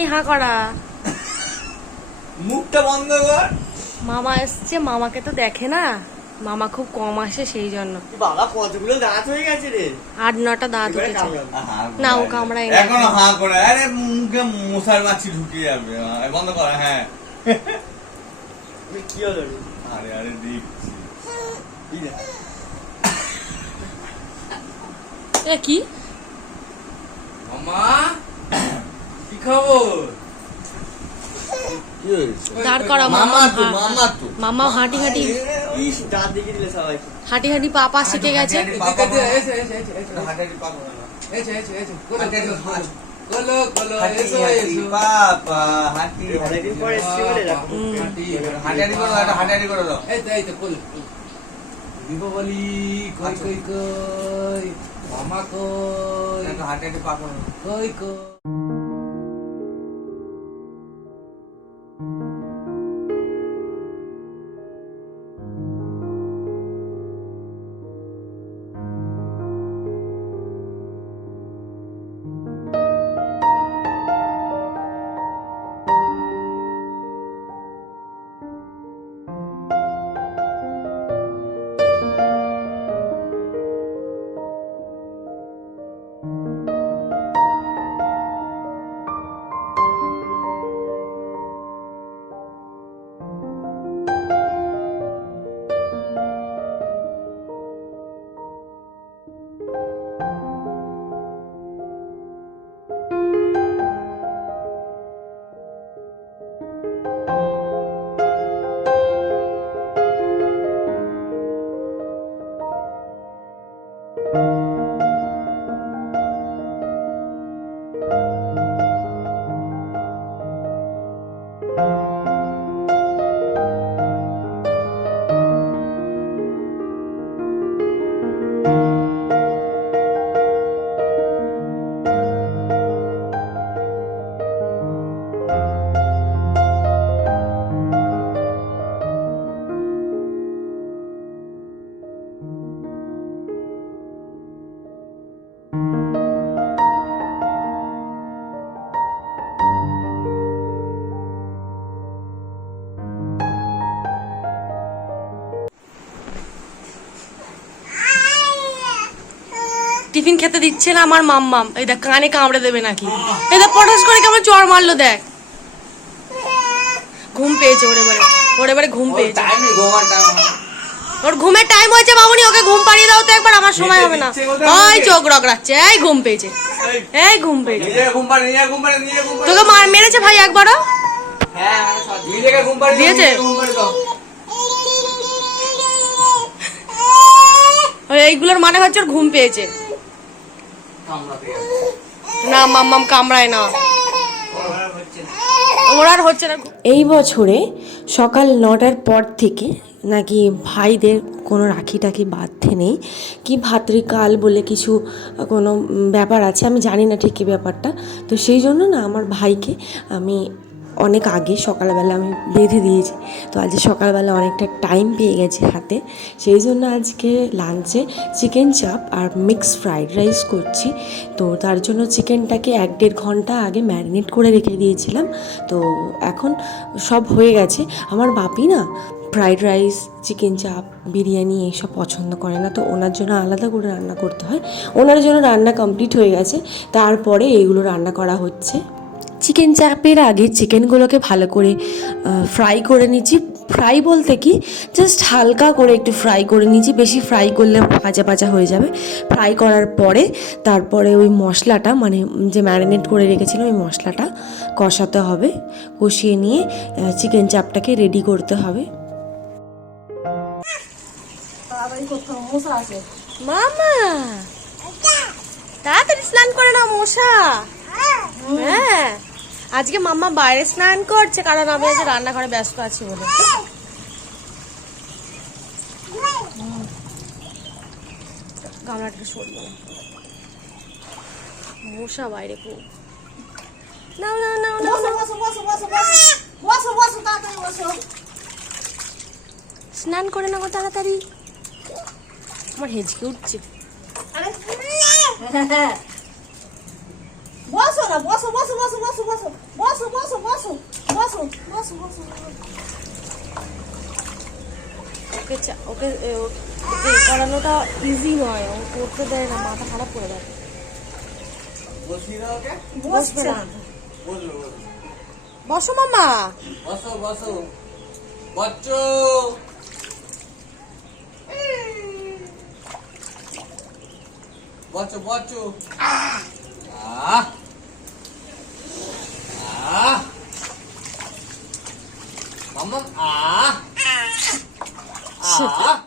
নেই হাঁ করা। মুখটা বন্ধ কর। মামা এসছে মামাকে তো দেখে না। মামা খুব কম আসে সেই জন্য। বাবা কতগুলো দাঁত হয়ে গেছে রে। আট নটা দাঁত উঠেছে। না, ও কামড়ায় না। এখনও হা করে। আরে মুখে মশার মাছি ঢুকে যাবে। বন্ধ কর হ্যাঁ। কি হলো আরে আরে দেখছি এ কি? মামা। কি খবর? দাঁড় করা মামা। মামা মামা তো হাঁটি হাঁটি। হাঁটি হাঁটি পাপা শিখে গেছে। হাঁটি এসো, এসো, হাঁটাহাঁটি পাবো না এসো, টিফিন খেতে দিচ্ছে না আমার মাম্মাম। এই দেখ কানে কামড়ে দেবে নাকি। এই দেখ পটাশ করে কেমন চড় মারলো দেখ। ঘুম পেয়েছে ওরে বারে ওরে বারে ঘুম পেয়েছে। ওর ঘুমের টাইম হয়েছে মামুনি ওকে ঘুম পাড়িয়ে দাও তো একবার আমার সময় হবে না। ওই চোখ রগড়াচ্ছে এই ঘুম পেয়েছে। এই। ঘুম পেয়েছে। নিজেকে ঘুম পাড়ে নিজে ঘুম পাড়ে নিজে ঘুম পাড়ে তোকে মার মেরেছে ভাই একবারও? হ্যাঁ পাড়ে দিয়েছে? ঘুম পাড়ে দাও। ওই এইগুলোর মানে হচ্ছে ওর ঘুম পেয়েছে। না মাম্মাম কামড়ায় না। ওরার ওর হচ্ছে না। এই বছরে সকাল নটার পর থেকে নাকি ভাইদের কোনো রাখি টাকি বাঁধতে নেই। কি ভাতৃকাল বলে কিছু কোনো ব্যাপার আছে? আমি জানি না ঠিক কী ব্যাপারটা। তো সেই জন্য না আমার ভাইকে আমি অনেক আগে সকালবেলা আমি বেঁধে দিয়েছি। তো আজ সকালবেলা অনেকটা টাইম পেয়ে গেছি হাতে। সেই জন্য আজকে লাঞ্চে চিকেন চাপ আর মিক্স ফ্রাইড রাইস করছি। তো তার জন্য চিকেনটাকে এক দেড় ঘণ্টা আগে ম্যারিনেট করে রেখে দিয়েছিলাম। তো এখন সব হয়ে গেছে। আমার বাপি না ফ্রাইড রাইস চিকেন চাপ বিরিয়ানি এইসব পছন্দ করে না। তো ওনার জন্য আলাদা করে রান্না করতে হয়। ওনার জন্য রান্না কমপ্লিট হয়ে গেছে। তারপরে এইগুলো রান্না করা হচ্ছে। চিকেন চাপের আগে চিকেনগুলোকে ভালো করে ফ্রাই করে নিচ্ছি ফ্রাই বলতে কি? জাস্ট হালকা করে একটু ফ্রাই করে নিচ্ছি বেশি ফ্রাই করলে ভাজা ভাজা হয়ে যাবে। ফ্রাই করার পরে তারপরে ওই মশলাটা মানে যে ম্যারিনেট করে রেখেছিলাম ওই মশলাটা কষাতে হবে। কষিয়ে নিয়ে চিকেন চাপটাকে রেডি করতে হবে। মামা! তাড়াতাড়ি স্নান করে না মশা। হ্যাঁ। আজকে মাম্মা বাইরে স্নান করছে কারণ আমি আজকে রান্নাঘরে ব্যস্ত আছি বলে। হুম। গামলাটা সরিয়ে মশা বাইরে খুব। নাও নাও নাও নাও নাও। স্নান করে না গো তাড়াতাড়ি। আমার হেঁচকে উঠছে। বসো না বসো বসো বসো বসো বসো বসো বসো বসো বসো বসো বসো ওকে চা- ওকে ওকে করানোটা ইজি নয়। ও করতে দেয় না মাথা খারাপ করে দেয়। বসবি না বসো মামা। বসো বসো। বচ্চো। বচ্চো বচ্চো। আহ! 啊啊。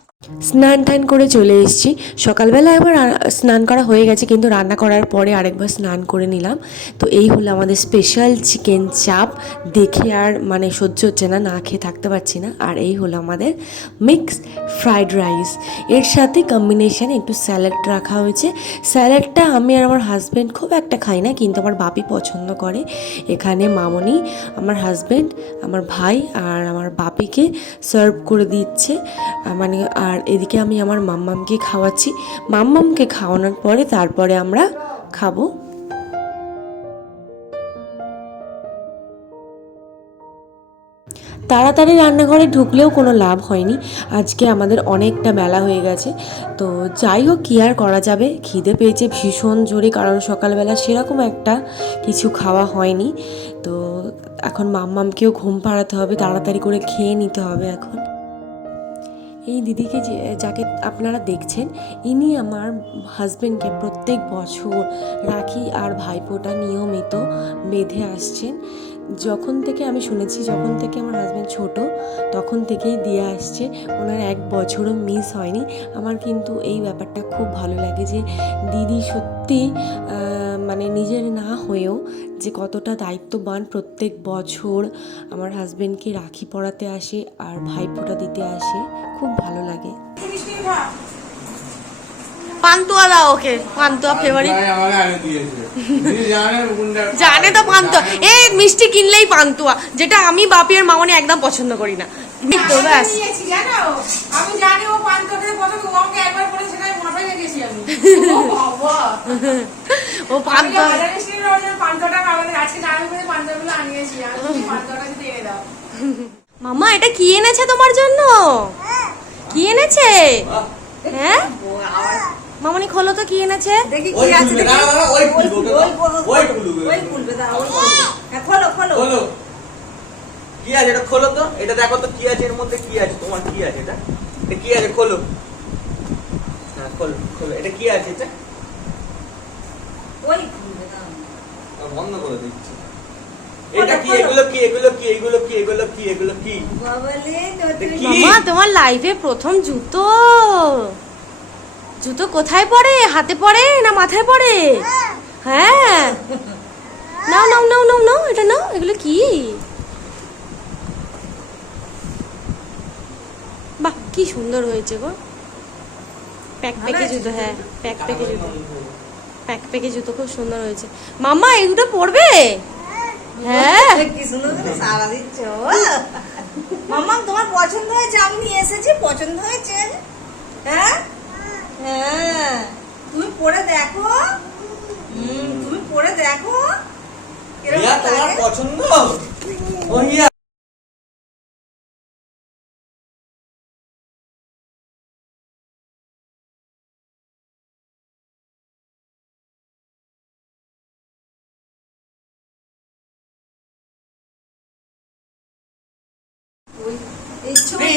স্নান টান করে চলে এসেছি। সকালবেলায় আমার আ- স্নান করা হয়ে গেছে, কিন্তু রান্না করার পরে আরেকবার স্নান করে নিলাম। তো এই হলো আমাদের স্পেশাল চিকেন চাপ দেখে আর মানে সহ্য হচ্ছে না না খেয়ে থাকতে পারছি না। আর এই হলো আমাদের মিক্সড ফ্রাইড রাইস এর সাথে কম্বিনেশানে একটু স্যালাড রাখা হয়েছে। স্যালাডটা আমি আর আমার হাজব্যান্ড খুব একটা খাই না, কিন্তু আমার বাপি পছন্দ করে। এখানে মামনি, আমার হাজব্যান্ড আমার ভাই আর আমার বাপিকে সার্ভ করে দিচ্ছে। মানে আর এদিকে আমি আমার মাম্মামকে খাওয়াচ্ছি। মাম্মামকে খাওয়ানোর পরে তারপরে আমরা খাব। তাড়াতাড়ি রান্নাঘরে ঢুকলেও কোনো লাভ হয়নি। আজকে আমাদের অনেকটা বেলা হয়ে গেছে। তো যাই হোক, কী আর করা যাবে? খিদে পেয়েছে ভীষণ জোরে, কারণ সকালবেলা সেরকম একটা কিছু খাওয়া হয়নি। তো এখন মাম্মামকেও ঘুম পাড়াতে হবে, তাড়াতাড়ি করে খেয়ে নিতে হবে এখন। এই দিদিকে যে যাকে আপনারা দেখছেন, ইনি আমার হাজব্যান্ডকে প্রত্যেক বছর রাখি আর ভাইফোঁটা নিয়মিত বেঁধে আসছেন। যখন থেকে আমি শুনেছি, যখন থেকে আমার হাজব্যান্ড ছোট, তখন থেকেই দিয়ে আসছে। ওনার এক বছরও মিস হয়নি। আমার কিন্তু এই ব্যাপারটা খুব ভালো লাগে যে, দিদি সত্যি মানে নিজের না হয়েও যে কতটা দায়িত্ববান প্রত্যেক বছর আমার হাজবেন্ডকে রাখি পরাতে আসে আর ভাইফোঁটা দিতে আসে খুব ভালো লাগে। পান্তুয়া দাও ওকে পান্তুয়া ফেভারিট জানে তো পান্তুয়া। এই মিষ্টি কিনলেই পান্তুয়া যেটা আমি বাপি আর মামনি একদম পছন্দ করি না। তো ব্যাস। আমি জানি ও পান্তকে পছন্দ ও আমাকে একবার বলে ও মামা এটা কি এনেছে তোমার জন্য? কি এনেছে? হ্যাঁ? মামনি খোলো তো কি এনেছে? দেখি কি আছে দেখি। না না, না, ওই খুলবে ওই খুলবে ওই খুলবে দাও ওই হ্যাঁ খোলো খোলো। খোলো। কি আছে? এটা খোলো তো। এটা দেখো তো কি আছে? এর মধ্যে কি আছে? তোমার কি আছে এটা? এটা কি আছে? খোলো। হ্যাঁ খোলো খোলো। এটা কি আছে এটা? ওই খুলবে বন্ধ করে দিচ্ছি। এটা কি এগুলো কি এগুলো কি এগুলো কি এগুলো কি এগুলো কি? মামা তোমার লাইফে প্রথম জুতো। জুতো কোথায় পড়ে? হাতে পড়ে না মাথায় পড়ে? হ্যাঁ। নাও নাও নাও নাও নাও এটা নাও এগুলো কি? বাহ কি সুন্দর হয়েছে গো। প্যাক প্যাকে জুতো হ্যাঁ প্যাক প্যাকে জুতো। প্যাক প্যাকে জুতো খুব সুন্দর হয়েছে। মামা এই দুটো পরবে? হ্যাঁ। কি সুন্দর সারা দিচ্ছ মাম্মা তোমার পছন্দ হয়েছে? আমি নিয়ে এসেছি পছন্দ হয়েছে? হ্যাঁ? হ্যাঁ। তুমি পরে দেখো। তুমি পরে দেখো। তোমার পছন্দ?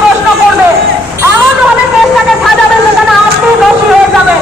প্রশ্ন করবে। এমন হলে কেসটাকে সাজাবেন যেখানে আপনি দোষী হয়ে যাবেন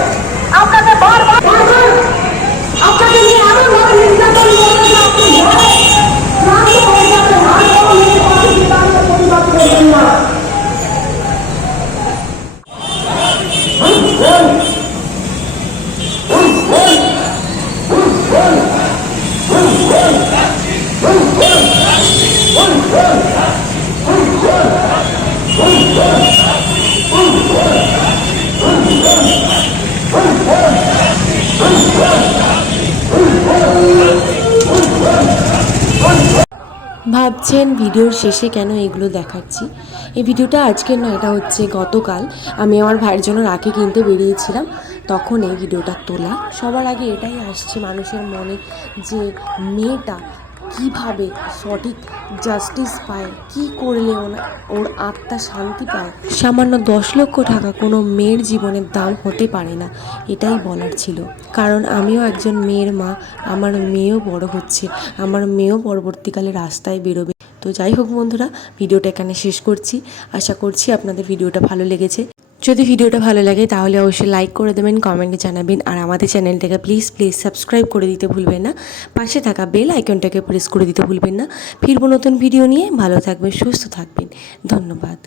ভাবছেন ভিডিওর শেষে কেন এগুলো দেখাচ্ছি? এই ভিডিওটা আজকের নয় এটা হচ্ছে গতকাল। আমি আমার ভাইয়ের জন্য রাখি কিনতে বেরিয়েছিলাম। তখন এই ভিডিওটা তোলা। সবার আগে এটাই আসছে মানুষের মনে যে মেয়েটা কীভাবে সঠিক জাস্টিস পায়, কি করলে ওর আত্মা শান্তি পায়। সামান্য দশ লক্ষ টাকা কোনো মেয়ের জীবনের দাম হতে পারে না, এটাই বলার ছিল। কারণ আমিও একজন মেয়ের মা, আমার মেয়েও বড় হচ্ছে, আমার মেয়েও পরবর্তীকালে রাস্তায় বেরোবে। তো যাই হোক বন্ধুরা, ভিডিওটা এখানে শেষ করছি। আশা করছি আপনাদের ভিডিওটা ভালো লেগেছে। যদি ভিডিওটা ভালো লাগে, তাহলে অবশ্যই লাইক করে দেবেন কমেন্টে জানাবেন। আর আমাদের চ্যানেলটাকে প্লিজ প্লিজ সাবস্ক্রাইব করে দিতে ভুলবেন না। পাশে থাকা বেল আইকনটাকে প্রেস করে দিতে ভুলবেন না। ফিরবো নতুন ভিডিও নিয়ে। ভালো থাকবেন, সুস্থ থাকবেন। ধন্যবাদ।